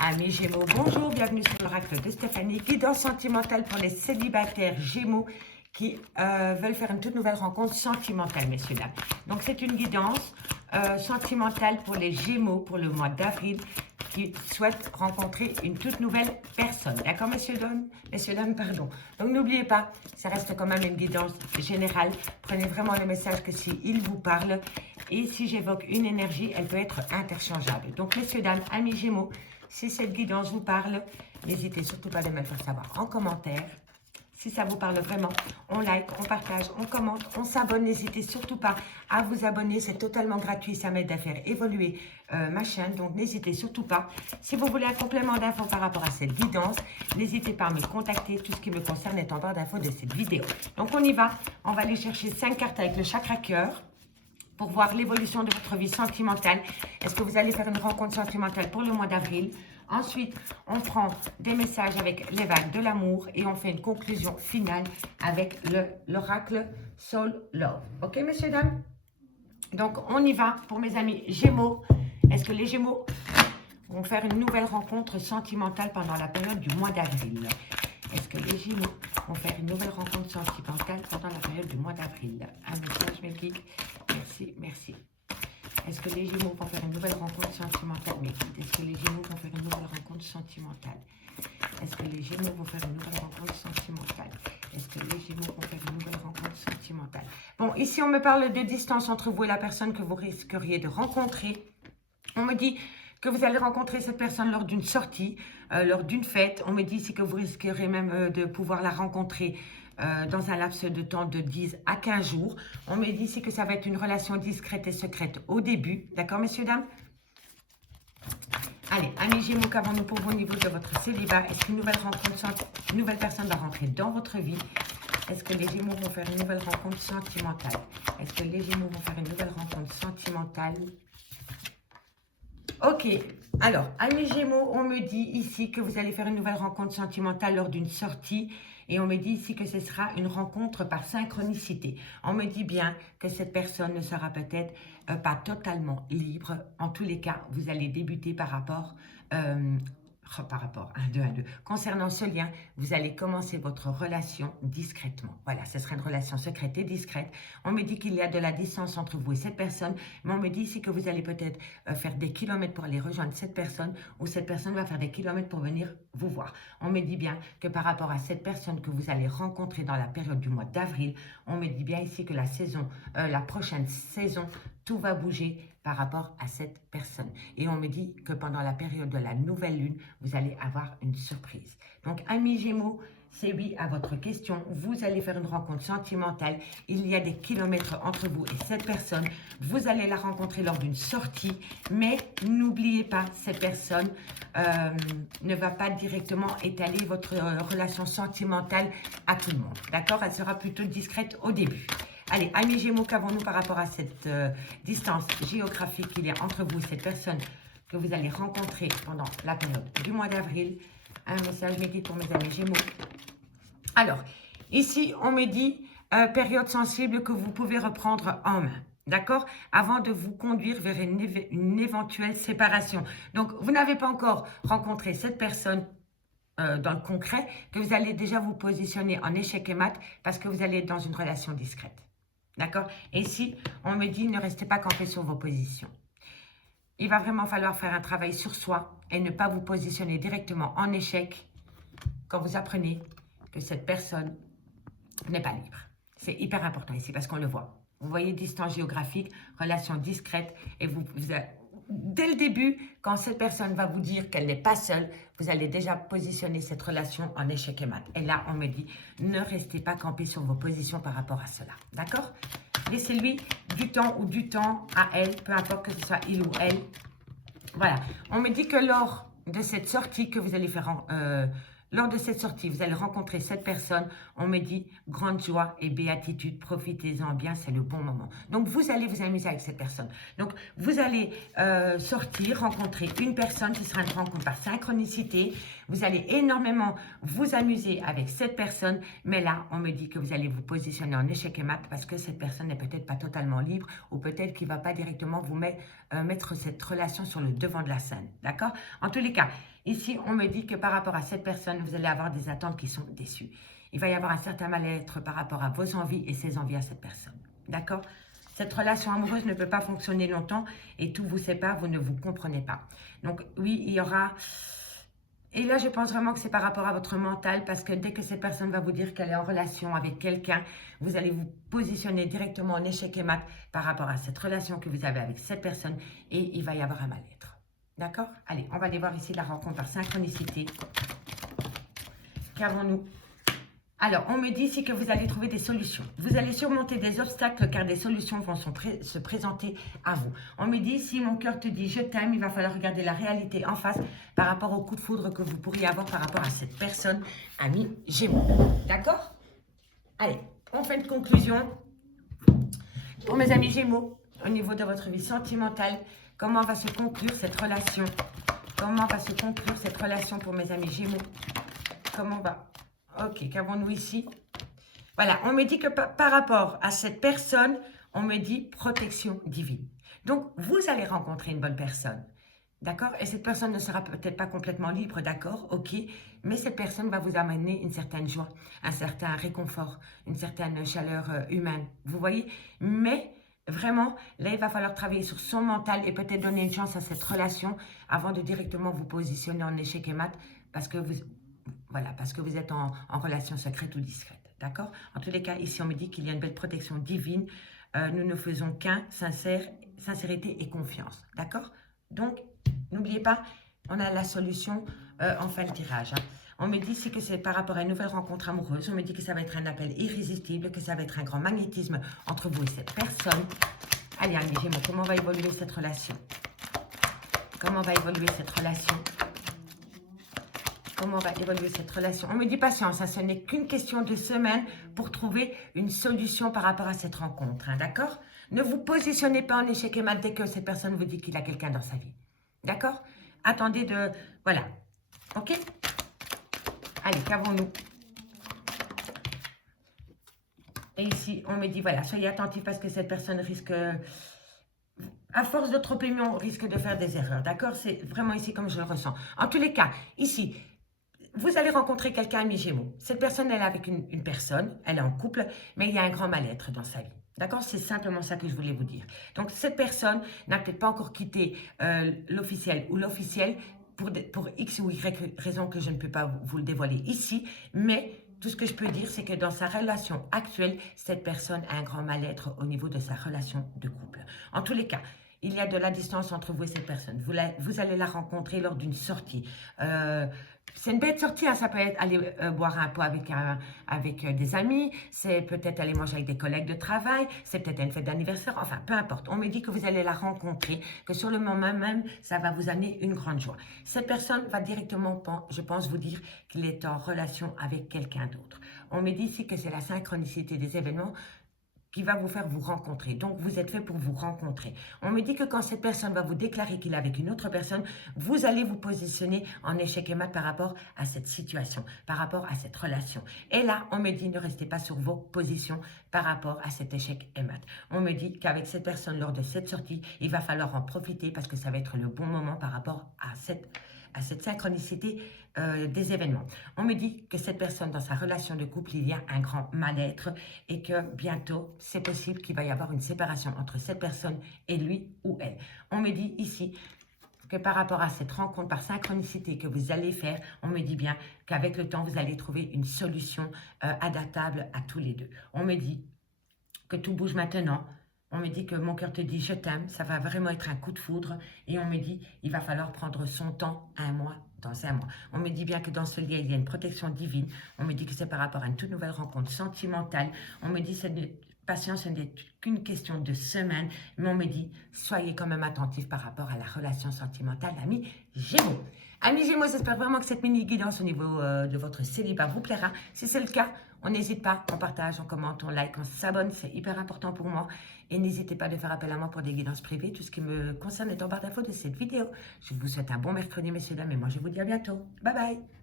Amis Gémeaux, bonjour, bienvenue sur l'oracle de Stéphanie, guidance sentimentale pour les célibataires Gémeaux qui veulent faire une toute nouvelle rencontre sentimentale, messieurs, dames. Donc, c'est une guidance sentimentale pour les Gémeaux pour le mois d'avril qui souhaitent rencontrer une toute nouvelle personne. D'accord, messieurs, dames, pardon. Donc, n'oubliez pas, ça reste quand même une guidance générale. Prenez vraiment le message que s'il vous parle. Et si j'évoque une énergie, elle peut être interchangeable. Donc, messieurs, dames, amis Gémeaux, si cette guidance vous parle, n'hésitez surtout pas de me le faire savoir en commentaire. Si ça vous parle vraiment, on like, on partage, on commente, on s'abonne. N'hésitez surtout pas à vous abonner. C'est totalement gratuit. Ça m'aide à faire évoluer ma chaîne. Donc, n'hésitez surtout pas. Si vous voulez un complément d'infos par rapport à cette guidance, n'hésitez pas à me contacter. Tout ce qui me concerne est en barre d'infos de cette vidéo. Donc, on y va. On va aller chercher 5 cartes avec le chakra cœur pour voir l'évolution de votre vie sentimentale. Est-ce que vous allez faire une rencontre sentimentale pour le mois d'avril? Ensuite, on prend des messages avec les vagues de l'amour et on fait une conclusion finale avec l'oracle Soul Love. Ok, messieurs, dames? Donc, on y va pour mes amis Gémeaux. Est-ce que les Gémeaux vont faire une nouvelle rencontre sentimentale pendant la période du mois d'avril? Est-ce que les Gémeaux vont faire une nouvelle rencontre sentimentale pendant la période du mois d'avril? Un message, mes guides. Merci, merci. Est-ce que les Gémeaux vont faire une nouvelle rencontre sentimentale? Mes guides, est-ce que les Gémeaux vont faire une nouvelle rencontre sentimentale? Est-ce que les Gémeaux vont faire une nouvelle rencontre sentimentale? Est-ce que les Gémeaux vont faire une nouvelle rencontre sentimentale? Bon, ici, on me parle de distance entre vous et la personne que vous risqueriez de rencontrer. On me dit que vous allez rencontrer cette personne lors d'une sortie, lors d'une fête. On me dit ici que vous risquerez même de pouvoir la rencontrer dans un laps de temps de 10 à 15 jours. On me dit ici que ça va être une relation discrète et secrète au début. D'accord, messieurs, dames? Allez, amis Gémeaux, qu'avons-nous pour vous au niveau de votre célibat? Est-ce qu'une nouvelle rencontre, une nouvelle personne va rentrer dans votre vie? Est-ce que les Gémeaux vont faire une nouvelle rencontre sentimentale? Est-ce que les Gémeaux vont faire une nouvelle rencontre sentimentale? Ok, alors, amis Gémeaux, on me dit ici que vous allez faire une nouvelle rencontre sentimentale lors d'une sortie et on me dit ici que ce sera une rencontre par synchronicité. On me dit bien que cette personne ne sera peut-être pas totalement libre. En tous les cas, vous allez débuter par rapport 1, 2, 1, 2. Concernant ce lien, vous allez commencer votre relation discrètement. Voilà, ce sera une relation secrète et discrète. On me dit qu'il y a de la distance entre vous et cette personne, mais on me dit ici que vous allez peut-être faire des kilomètres pour aller rejoindre cette personne ou cette personne va faire des kilomètres pour venir vous voir. On me dit bien que par rapport à cette personne que vous allez rencontrer dans la période du mois d'avril, on me dit bien ici que la prochaine saison, tout va bouger par rapport à cette personne. Et on me dit que pendant la période de la nouvelle lune, vous allez avoir une surprise. Donc, amis Gémeaux, c'est oui à votre question. Vous allez faire une rencontre sentimentale. Il y a des kilomètres entre vous et cette personne. Vous allez la rencontrer lors d'une sortie. Mais n'oubliez pas, cette personne ne va pas directement étaler votre relation sentimentale à tout le monde. D'accord? Elle sera plutôt discrète au début. Allez, amis Gémeaux, qu'avons-nous par rapport à cette distance géographique qu'il y a entre vous et cette personne que vous allez rencontrer pendant la période du mois d'avril? Un message médié pour mes amis Gémeaux. Alors, ici, on me dit période sensible que vous pouvez reprendre en main. D'accord? Avant de vous conduire vers une éventuelle séparation. Donc, vous n'avez pas encore rencontré cette personne dans le concret, que vous allez déjà vous positionner en échec et mat parce que vous allez être dans une relation discrète. D'accord? Et ici, on me dit, ne restez pas campé sur vos positions. Il va vraiment falloir faire un travail sur soi et ne pas vous positionner directement en échec quand vous apprenez que cette personne n'est pas libre. C'est hyper important ici parce qu'on le voit. Vous voyez, distance géographique, relation discrète et dès le début, quand cette personne va vous dire qu'elle n'est pas seule, vous allez déjà positionner cette relation en échec et mat. Et là, on me dit, ne restez pas campé sur vos positions par rapport à cela. D'accord? Laissez-lui du temps ou du temps à elle, peu importe que ce soit il ou elle. Voilà. On me dit que lors de cette sortie que vous allez faire lors de cette sortie, vous allez rencontrer cette personne. On me dit grande joie et béatitude. Profitez-en bien, c'est le bon moment. Donc, vous allez vous amuser avec cette personne. Donc, vous allez sortir, rencontrer une personne. Ce sera une rencontre par synchronicité. Vous allez énormément vous amuser avec cette personne. Mais là, on me dit que vous allez vous positionner en échec et mat parce que cette personne n'est peut-être pas totalement libre ou peut-être qu'il ne va pas directement vous mettre cette relation sur le devant de la scène. D'accord? En tous les cas, Ici, on me dit que par rapport à cette personne, vous allez avoir des attentes qui sont déçues. Il va y avoir un certain mal-être par rapport à vos envies et ses envies à cette personne. D'accord? Cette relation amoureuse ne peut pas fonctionner longtemps et tout vous sépare, vous ne vous comprenez pas. Donc oui, il y aura... Et là, je pense vraiment que c'est par rapport à votre mental, parce que dès que cette personne va vous dire qu'elle est en relation avec quelqu'un, vous allez vous positionner directement en échec et mat par rapport à cette relation que vous avez avec cette personne et il va y avoir un mal-être. D'accord? Allez, on va aller voir ici la rencontre par synchronicité. Qu'avons-nous? Alors, on me dit ici que vous allez trouver des solutions. Vous allez surmonter des obstacles car des solutions vont se présenter à vous. On me dit ici, mon cœur te dit je t'aime, il va falloir regarder la réalité en face par rapport au coup de foudre que vous pourriez avoir par rapport à cette personne, ami Gémeaux. D'accord? Allez, on fait une conclusion. Pour mes amis Gémeaux, au niveau de votre vie sentimentale, comment va se conclure cette relation? Comment va se conclure cette relation pour mes amis Gémeaux? Comment va? Ok, qu'avons-nous ici? Voilà, on me dit que par rapport à cette personne, on me dit protection divine. Donc, vous allez rencontrer une bonne personne, d'accord? Et cette personne ne sera peut-être pas complètement libre, d'accord? Ok, mais cette personne va vous amener une certaine joie, un certain réconfort, une certaine chaleur humaine, vous voyez? Mais vraiment, là, il va falloir travailler sur son mental et peut-être donner une chance à cette relation avant de directement vous positionner en échec et mat, parce que vous... Voilà, parce que vous êtes en relation secrète ou discrète, d'accord? En tous les cas, ici, on me dit qu'il y a une belle protection divine. Nous ne faisons qu'un, sincérité et confiance, d'accord? Donc, n'oubliez pas, on a la solution en fin de tirage. Hein. On me dit ici que c'est par rapport à une nouvelle rencontre amoureuse. On me dit que ça va être un appel irrésistible, que ça va être un grand magnétisme entre vous et cette personne. Allez, amis Gémeaux, comment va évoluer cette relation? Comment va évoluer cette relation? Comment va évoluer cette relation? On me dit patience, hein, ce n'est qu'une question de semaine pour trouver une solution par rapport à cette rencontre, hein, d'accord? Ne vous positionnez pas en échec et mat dès que cette personne vous dit qu'il a quelqu'un dans sa vie, d'accord? Attendez de... Voilà, ok? Allez, qu'avons-nous? Et ici, on me dit, voilà, soyez attentifs parce que cette personne risque... À force de trop aimer, on risque de faire des erreurs, d'accord? C'est vraiment ici comme je le ressens. En tous les cas, ici... Vous allez rencontrer quelqu'un, ami Gémeaux. Cette personne, elle est avec une personne, elle est en couple, mais il y a un grand mal-être dans sa vie. D'accord? C'est simplement ça que je voulais vous dire. Donc, cette personne n'a peut-être pas encore quitté l'officiel ou l'officiel pour X ou Y raison que je ne peux pas vous le dévoiler ici, mais tout ce que je peux dire, c'est que dans sa relation actuelle, cette personne a un grand mal-être au niveau de sa relation de couple. En tous les cas, il y a de la distance entre vous et cette personne. Vous allez la rencontrer lors d'une sortie. C'est une belle sortie, hein. Ça peut être aller boire un pot avec des amis, c'est peut-être aller manger avec des collègues de travail, c'est peut-être une fête d'anniversaire, enfin peu importe. On me dit que vous allez la rencontrer, que sur le moment même, ça va vous amener une grande joie. Cette personne va directement, je pense, vous dire qu'il est en relation avec quelqu'un d'autre. On me dit ici que c'est la synchronicité des événements qui va vous faire vous rencontrer. Donc, vous êtes fait pour vous rencontrer. On me dit que quand cette personne va vous déclarer qu'il est avec une autre personne, vous allez vous positionner en échec et mat par rapport à cette situation, par rapport à cette relation. Et là, on me dit ne restez pas sur vos positions par rapport à cet échec et mat. On me dit qu'avec cette personne, lors de cette sortie, il va falloir en profiter parce que ça va être le bon moment par rapport à cette synchronicité des événements. On me dit que cette personne, dans sa relation de couple, il y a un grand mal-être et que bientôt, c'est possible qu'il va y avoir une séparation entre cette personne et lui ou elle. On me dit ici que par rapport à cette rencontre par synchronicité que vous allez faire, on me dit bien qu'avec le temps, vous allez trouver une solution adaptable à tous les deux. On me dit que tout bouge maintenant. On me dit que mon cœur te dit je t'aime, ça va vraiment être un coup de foudre. Et on me dit il va falloir prendre son temps, dans un mois. On me dit bien que dans ce lien, il y a une protection divine. On me dit que c'est par rapport à une toute nouvelle rencontre sentimentale. On me dit patience, ce n'est qu'une question de semaine. Mais on me dit soyez quand même attentifs par rapport à la relation sentimentale, amis Gémeaux. Amis Gémeaux, j'espère vraiment que cette mini-guidance au niveau de votre célibat vous plaira. Si c'est le cas, on n'hésite pas, on partage, on commente, on like, on s'abonne, c'est hyper important pour moi. Et n'hésitez pas de faire appel à moi pour des guidances privées. Tout ce qui me concerne est en barre d'infos de cette vidéo. Je vous souhaite un bon mercredi, messieurs, dames, et moi je vous dis à bientôt. Bye bye!